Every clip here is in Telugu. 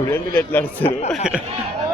Ölen biletler seni.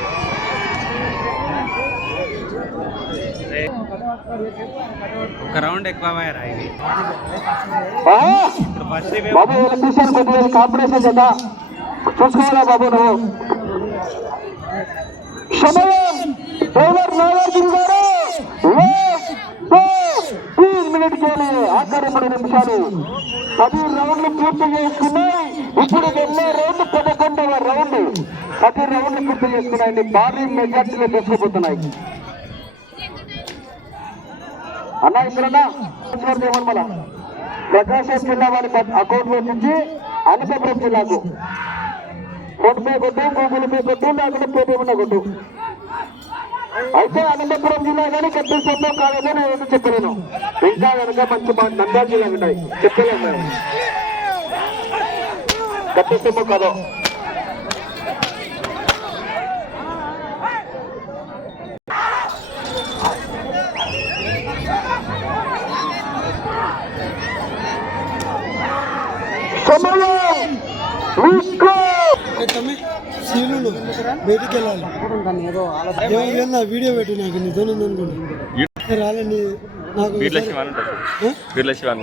ఒక రౌండ్ ఎక్కువ అయ్యారా ఇది? బాబు ఎలక్ట్రీషియన్ కొద్దిగా కాంపిటీషన్ బాబు నువ్వు? సమయం మినిట్ కేలి ఆఖరి మూడు నిమిషాలు. పది రౌండ్లు పూర్తి చేసుకున్నాయి. ఇప్పుడు ఎన్నో రౌండ్ పదకొండవ రౌండ్. పది రౌండ్లు పూర్తి చేసుకున్నాయి. భారీ మెజార్టీలో తీసుకుపోతున్నాయి అన్నా ఇక్కడన్నా ఏమన్నా ప్రకాశం జిల్లా వారి అకౌంట్లో నుంచి అనంతపురం జిల్లాకు. ఫోన్ పే కొట్టు గూగుల్ పే కొట్టు లేకుండా పేటీఎం కొట్టు. అయితే అనంతపురం జిల్లా కానీ కట్టిస్తుందో కాదని నేను చెప్పలేను. ఇంకా కనుక మంచి మా నంద్యాల జిల్లా ఉన్నాయి. చెప్పలేను నేను. కట్టిస్తుందో కాదు. సమయం! సీనులు బయటికి వెళ్ళాలి వీడియో పెట్టి నాకు నిజం అనుకుంటా రాలండి నాకు వీటిలో శివాన్